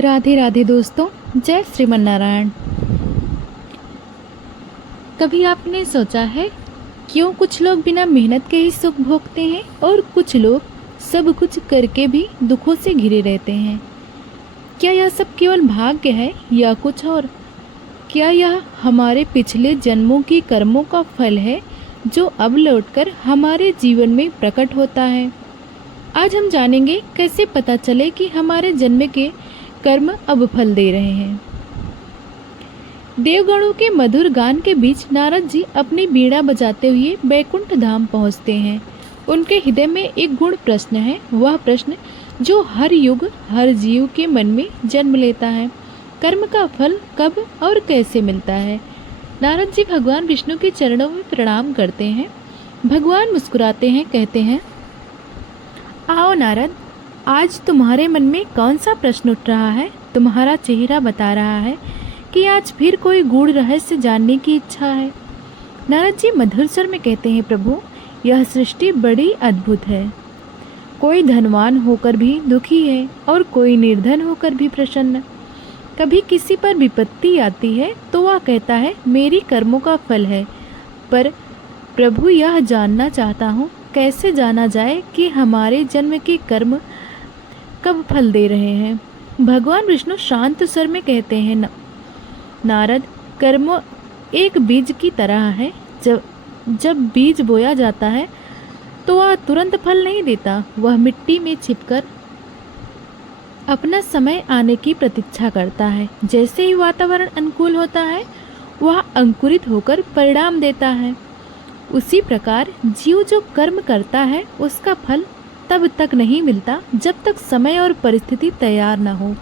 राधे राधे दोस्तों, जय श्रीमन नारायण। कभी आपने सोचा है क्यों कुछ लोग बिना मेहनत के ही सुख भोगते हैं और कुछ लोग सब कुछ करके भी दुखों से घिरे रहते हैं? क्या यह सब केवल भाग्य है या कुछ और? क्या यह हमारे पिछले जन्मों की कर्मों का फल है जो अब लौटकर हमारे जीवन में प्रकट होता है? आज हम जानेंगे कैसे पता चले कि हमारे जन्म के कर्म अब फल दे रहे हैं। देवगणों के मधुर गान के बीच नारद जी अपनी बीड़ा बजाते हुए बैकुंठ धाम पहुंचते हैं। उनके हृदय में एक गूढ़ प्रश्न है, वह प्रश्न जो हर युग हर जीव के मन में जन्म लेता है। कर्म का फल कब और कैसे मिलता है? नारद जी भगवान विष्णु के चरणों में प्रणाम करते हैं। भगवान मुस्कुराते हैं, कहते हैं, आओ नारद, आज तुम्हारे मन में कौन सा प्रश्न उठ रहा है? तुम्हारा चेहरा बता रहा है कि आज फिर कोई गूढ़ रहस्य जानने की इच्छा है। नारद जी मधुर स्वर में कहते हैं, प्रभु, यह सृष्टि बड़ी अद्भुत है। कोई धनवान होकर भी दुखी है और कोई निर्धन होकर भी प्रसन्न। कभी किसी पर विपत्ति आती है तो वह कहता है मेरी कर्मों का फल है। पर प्रभु, यह जानना चाहता हूँ, कैसे जाना जाए कि हमारे जन्म के कर्म कब फल दे रहे हैं? भगवान विष्णु शांत स्वर में कहते हैं, नारद, कर्म एक बीज की तरह है। जब बीज बोया जाता है तो वह तुरंत फल नहीं देता। वह मिट्टी में छिपकर अपना समय आने की प्रतीक्षा करता है। जैसे ही वातावरण अनुकूल होता है वह अंकुरित होकर परिणाम देता है। उसी प्रकार जीव जो कर्म करता है उसका फल तब तक नहीं मिलता जब तक समय और परिस्थिति तैयार न हो।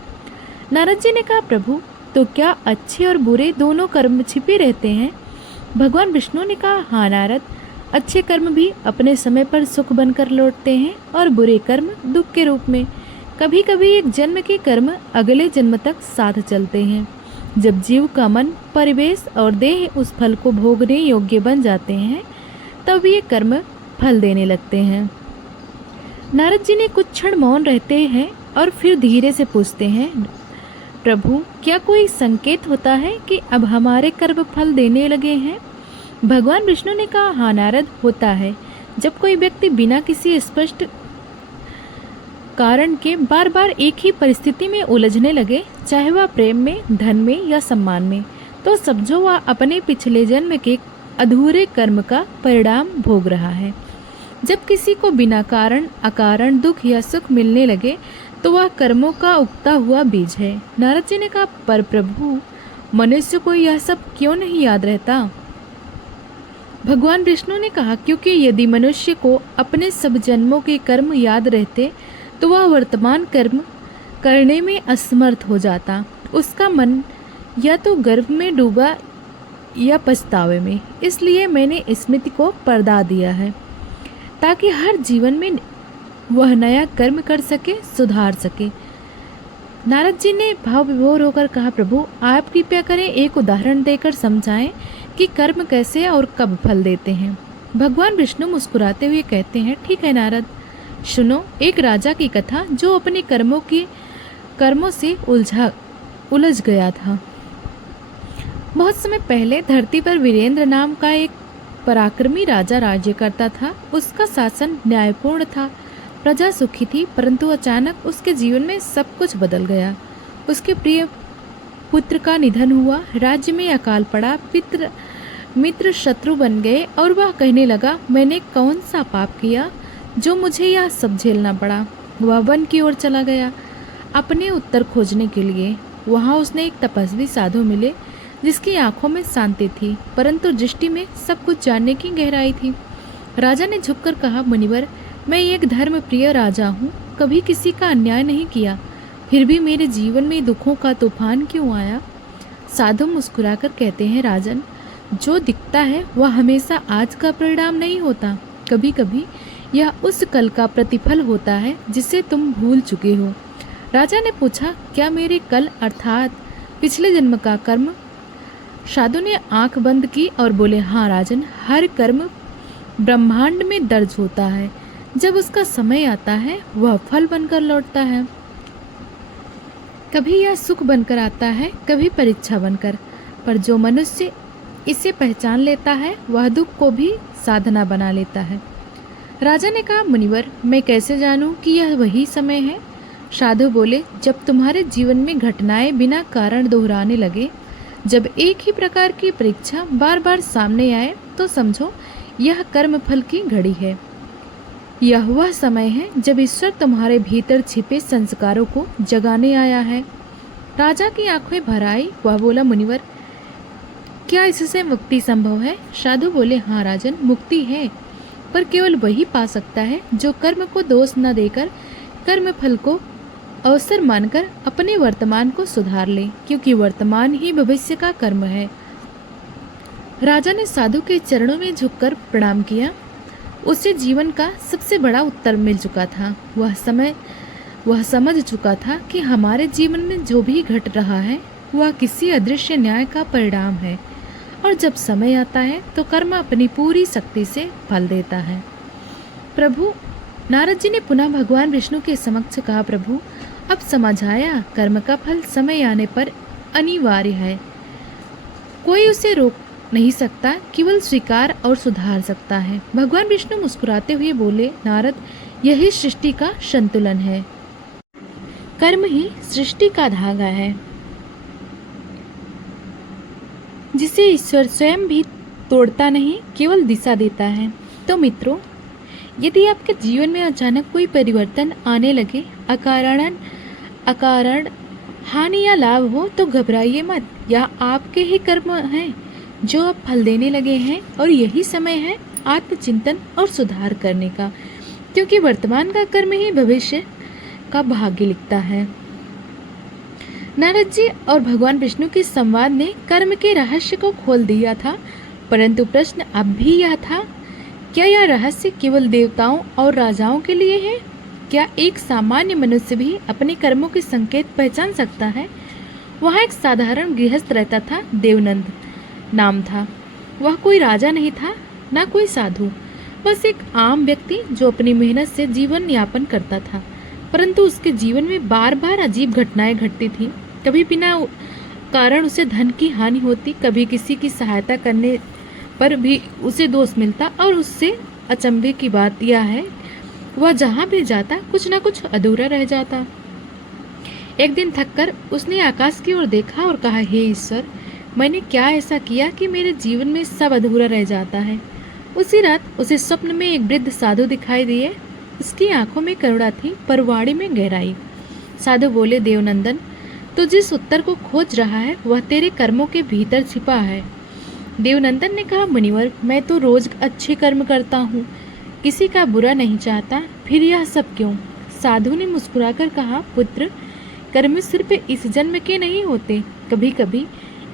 नारद जी ने कहा, प्रभु, तो क्या अच्छे और बुरे दोनों कर्म छिपे रहते हैं? भगवान विष्णु ने कहा, हाँ नारद, अच्छे कर्म भी अपने समय पर सुख बनकर लौटते हैं और बुरे कर्म दुख के रूप में। कभी कभी एक जन्म के कर्म अगले जन्म तक साथ चलते हैं। जब जीव का मन, परिवेश और देह उस फल को भोगने योग्य बन जाते हैं तब ये कर्म फल देने लगते हैं। नारद जी ने कुछ क्षण मौन रहते हैं और फिर धीरे से पूछते हैं, प्रभु, क्या कोई संकेत होता है कि अब हमारे कर्म फल देने लगे हैं? भगवान विष्णु ने कहा, हाँ नारद, होता है। जब कोई व्यक्ति बिना किसी स्पष्ट कारण के बार बार एक ही परिस्थिति में उलझने लगे, चाहे वह प्रेम में, धन में या सम्मान में, तो समझो वह अपने पिछले जन्म के अधूरे कर्म का परिणाम भोग रहा है। जब किसी को बिना कारण अकारण दुख या सुख मिलने लगे तो वह कर्मों का उगता हुआ बीज है। नारद जी ने कहा, पर प्रभु, मनुष्य को यह सब क्यों नहीं याद रहता? भगवान विष्णु ने कहा, क्योंकि यदि मनुष्य को अपने सब जन्मों के कर्म याद रहते तो वह वर्तमान कर्म करने में असमर्थ हो जाता। उसका मन या तो गर्व में डूबा या पछतावे में। इसलिए मैंने स्मृति को पर्दा दिया है ताकि हर जीवन में वह नया कर्म कर सके, सुधार सके। नारद जी ने भाव विभोर होकर कहा, प्रभु, आप कृपया करें, एक उदाहरण देकर समझाएं कि कर्म कैसे और कब फल देते हैं। भगवान विष्णु मुस्कुराते हुए कहते हैं, ठीक है नारद, सुनो एक राजा की कथा जो अपने कर्मों से उलझ गया था। बहुत समय पहले धरती पर वीरेंद्र नाम का एक पराक्रमी राजा राज्य करता था। उसका शासन न्यायपूर्ण था, प्रजा सुखी थी, परंतु अचानक उसके जीवन में सब कुछ बदल गया। उसके प्रिय पुत्र का निधन हुआ, राज्य में अकाल पड़ा, मित्र शत्रु बन गए और वह कहने लगा, मैंने कौन सा पाप किया जो मुझे यह सब झेलना पड़ा। वह वन की ओर चला गया अपने उत्तर खोजने के लिए। वहाँ उसने एक तपस्वी साधु मिले जिसकी आंखों में शांति थी, परंतु दृष्टि में सब कुछ जानने की गहराई थी। राजा ने झुककर कहा, मुनिवर, मैं एक धर्म प्रिय राजा हूँ, कभी किसी का अन्याय नहीं किया, फिर भी मेरे जीवन में दुखों का तूफान क्यों आया? साधु मुस्कुराकर कहते हैं, राजन, जो दिखता है वह हमेशा आज का परिणाम नहीं होता। कभी कभी यह उस कल का प्रतिफल होता है जिसे तुम भूल चुके हो। राजा ने पूछा, क्या मेरे कल अर्थात पिछले जन्म का कर्म? साधु ने आंख बंद की और बोले, हाँ राजन, हर कर्म ब्रह्मांड में दर्ज होता है। जब उसका समय आता है वह फल बनकर लौटता है। कभी यह सुख बनकर आता है, कभी परीक्षा बनकर, पर जो मनुष्य इसे पहचान लेता है वह दुख को भी साधना बना लेता है। राजा ने कहा, मुनिवर, मैं कैसे जानूं कि यह वही समय है? साधु बोले, जब तुम्हारे जीवन में घटनाएं बिना कारण दोहराने लगे, जब एक ही प्रकार की परीक्षा बार बार सामने आए, तो समझो यह कर्म फल की घड़ी है। यह वह समय है जब ईश्वर तुम्हारे भीतर छिपे संस्कारों को जगाने आया है। राजा की आंखें भर आई। वह बोला, मुनिवर, क्या इससे मुक्ति संभव है? साधु बोले, हाँ राजन, मुक्ति है, पर केवल वही पा सकता है जो कर्म को दोष न देकर कर्म फल को अवसर मानकर अपने वर्तमान को सुधार ले, क्योंकि वर्तमान ही भविष्य का कर्म है। राजा ने साधु के चरणों में झुककर प्रणाम किया। उसे जीवन का सबसे बड़ा उत्तर मिल चुका था। वह समझ चुका था कि हमारे जीवन में जो भी घट रहा है वह किसी अदृश्य न्याय का परिणाम है, और जब समय आता है तो कर्म अपनी पूरी शक्ति से फल देता है। प्रभु, नारद जी ने पुनः भगवान विष्णु के समक्ष कहा, प्रभु, अब समझ आया, कर्म का फल समय आने पर अनिवार्य है, कोई उसे रोक नहीं सकता, केवल स्वीकार और सुधार सकता है। भगवान विष्णु मुस्कुराते हुए बोले, नारद, यही सृष्टि का संतुलन है। कर्म ही सृष्टि का धागा है, जिसे ईश्वर स्वयं भी तोड़ता नहीं, केवल दिशा देता है। तो मित्रों, यदि आपके जीवन में अचानक कोई परिवर्तन आने लगे, अकारण हानि या लाभ हो, तो घबराइए मत। यह आपके ही कर्म हैं जो अब फल देने लगे हैं, और यही समय है आत्मचिंतन और सुधार करने का, क्योंकि वर्तमान का कर्म ही भविष्य का भाग्य लिखता है। नारद जी और भगवान विष्णु के संवाद ने कर्म के रहस्य को खोल दिया था, परंतु प्रश्न अब भी यह था, क्या यह रहस्य केवल देवताओं और राजाओं के लिए है? क्या एक सामान्य मनुष्य भी अपने कर्मों के संकेत पहचान सकता है? वहाँ एक साधारण गृहस्थ रहता था, देवनंद नाम था। वह कोई राजा नहीं था, ना कोई साधु, बस एक आम व्यक्ति जो अपनी मेहनत से जीवन यापन करता था। परंतु उसके जीवन में बार बार अजीब घटनाएं घटती थीं। कभी बिना कारण उसे धन की हानि होती, कभी किसी की सहायता करने पर भी उसे दोष मिलता, और उससे अचंभे की बात यह है, वह जहाँ भी जाता कुछ न कुछ अधूरा रह जाता। एक दिन थककर उसने आकाश की ओर देखा और कहा, हे ईश्वर, मैंने क्या ऐसा किया कि मेरे जीवन में सब अधूरा रह जाता है? उसी रात उसे स्वप्न में एक वृद्ध साधु दिखाई दिए। उसकी आंखों में करुणा थी, पर वाणी में गहराई। साधु बोले, देवनंदन, तो जिस उत्तर को खोज रहा है वह तेरे कर्मों के भीतर छिपा है। देवनंदन ने कहा, मुनिवर, मैं तो रोज अच्छे कर्म करता हूँ, किसी का बुरा नहीं चाहता, फिर यह सब क्यों? साधु ने मुस्कुराकर कहा, पुत्र, कर्म सिर्फ इस जन्म के नहीं होते, कभी कभी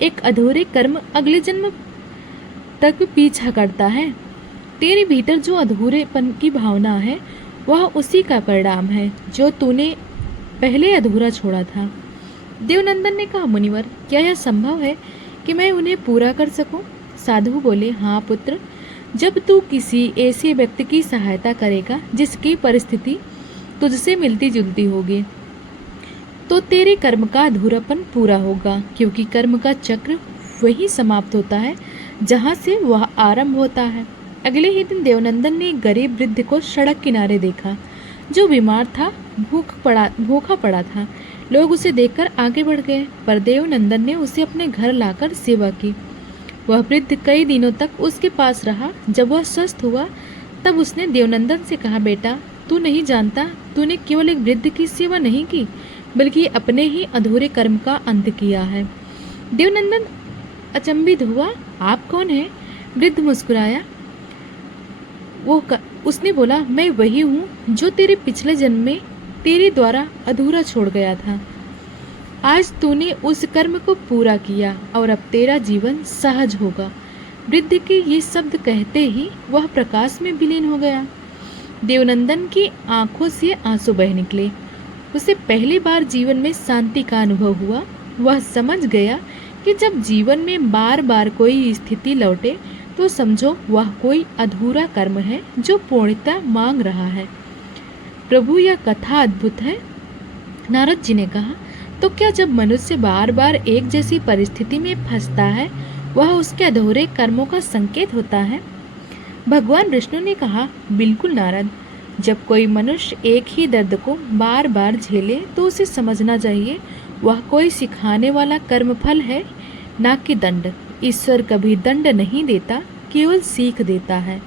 एक अधूरे कर्म अगले जन्म तक पीछा करता है। तेरे भीतर जो अधूरेपन की भावना है वह उसी का परिणाम है जो तूने पहले अधूरा छोड़ा था। देवनंदन ने कहा, मुनिवर, क्या यह संभव है कि मैं उन्हें पूरा कर सकूं? साधु बोले, हाँ पुत्र, जब तू किसी ऐसे व्यक्ति की सहायता करेगा जिसकी परिस्थिति तुझसे मिलती जुलती होगी, तो तेरे कर्म का अधूरापन पूरा होगा, क्योंकि कर्म का चक्र वही समाप्त होता है जहाँ से वह आरंभ होता है। अगले ही दिन देवनंदन ने एक गरीब वृद्ध को सड़क किनारे देखा, जो बीमार था, भूखा पड़ा था। लोग उसे देखकर आगे बढ़ गए, पर देवनंदन ने उसे अपने घर लाकर सेवा की। वह वृद्ध कई दिनों तक उसके पास रहा। जब वह स्वस्थ हुआ तब उसने देवनंदन से कहा, बेटा, तू नहीं जानता, तूने केवल एक वृद्ध की सेवा नहीं की, बल्कि अपने ही अधूरे कर्म का अंत किया है। देवनंदन अचंभित हुआ, आप कौन हैं? वृद्ध मुस्कुराया। उसने बोला, मैं वही हूँ जो तेरे पिछले जन्म में तेरे द्वारा अधूरा छोड़ गया था। आज तूने उस कर्म को पूरा किया और अब तेरा जीवन सहज होगा। वृद्ध के ये शब्द कहते ही वह प्रकाश में विलीन हो गया। देवनंदन की आंखों से आंसू बह निकले। उसे पहली बार जीवन में शांति का अनुभव हुआ। वह समझ गया कि जब जीवन में बार बार कोई स्थिति लौटे तो समझो वह कोई अधूरा कर्म है जो पूर्णता मांग रहा है। प्रभु, यह कथा अद्भुत है। नारद जी ने कहा, तो क्या जब मनुष्य बार बार एक जैसी परिस्थिति में फंसता है, वह उसके अधूरे कर्मों का संकेत होता है? भगवान विष्णु ने कहा, बिल्कुल नारद, जब कोई मनुष्य एक ही दर्द को बार बार झेले तो उसे समझना चाहिए वह कोई सिखाने वाला कर्मफल है, ना कि दंड। ईश्वर कभी दंड नहीं देता, केवल सीख देता है।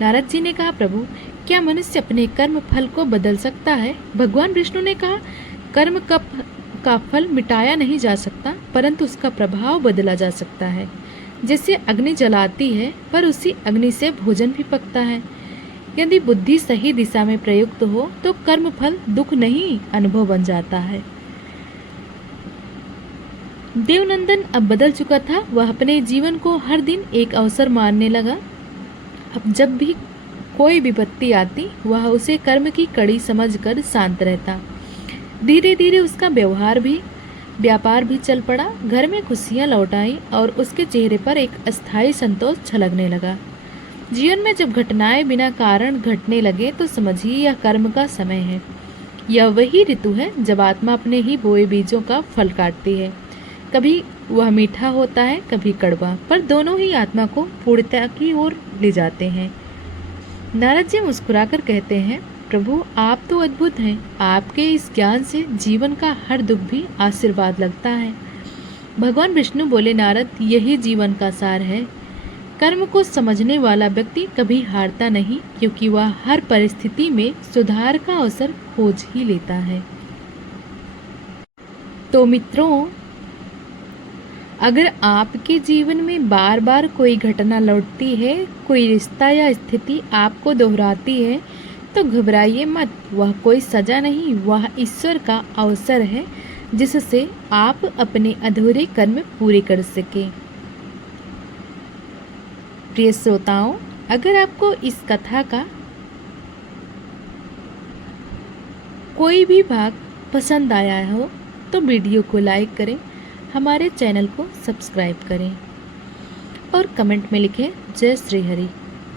नारद जी ने कहा, प्रभु, क्या मनुष्य अपने कर्म फल को बदल सकता है? भगवान विष्णु ने कहा, कर्म का फल मिटाया नहीं जा सकता, परंतु उसका प्रभाव बदला जा सकता है। जैसे अग्नि जलाती है, पर उसी अग्नि से भोजन भी पकता है। यदि बुद्धि सही दिशा में प्रयुक्त हो तो कर्म फल दुख नहीं अनुभव बन जाता है। देवनंदन अब बदल चुका था। वह अपने जीवन को हर दिन एक अवसर मानने लगा। अब जब भी कोई विपत्ति आती, वह उसे कर्म की कड़ी समझकर शांत रहता। धीरे धीरे उसका व्यापार भी चल पड़ा। घर में खुशियां लौट आईं और उसके चेहरे पर एक अस्थायी संतोष छलकने लगा। जीवन में जब घटनाएं बिना कारण घटने लगे तो समझिए यह कर्म का समय है। यह वही ऋतु है जब आत्मा अपने ही बोए बीजों का फल काटती है। कभी वह मीठा होता है, कभी कड़वा, पर दोनों ही आत्मा को पूर्णता की ओर ले जाते हैं। नारद जी मुस्कुराकर कहते हैं, प्रभु, आप तो अद्भुत हैं। आपके इस ज्ञान से जीवन का हर दुख भी आशीर्वाद लगता है। भगवान विष्णु बोले, नारद, यही जीवन का सार है। कर्म को समझने वाला व्यक्ति कभी हारता नहीं, क्योंकि वह हर परिस्थिति में सुधार का अवसर खोज ही लेता है। तो मित्रों, अगर आपके जीवन में बार बार कोई घटना लौटती है, कोई रिश्ता या स्थिति आपको दोहराती है, तो घबराइए मत। वह कोई सजा नहीं, वह ईश्वर का अवसर है जिससे आप अपने अधूरे कर्म पूरे कर सकें। प्रिय श्रोताओं, अगर आपको इस कथा का कोई भी भाग पसंद आया हो तो वीडियो को लाइक करें, हमारे चैनल को सब्सक्राइब करें और कमेंट में लिखें, जय श्री हरि।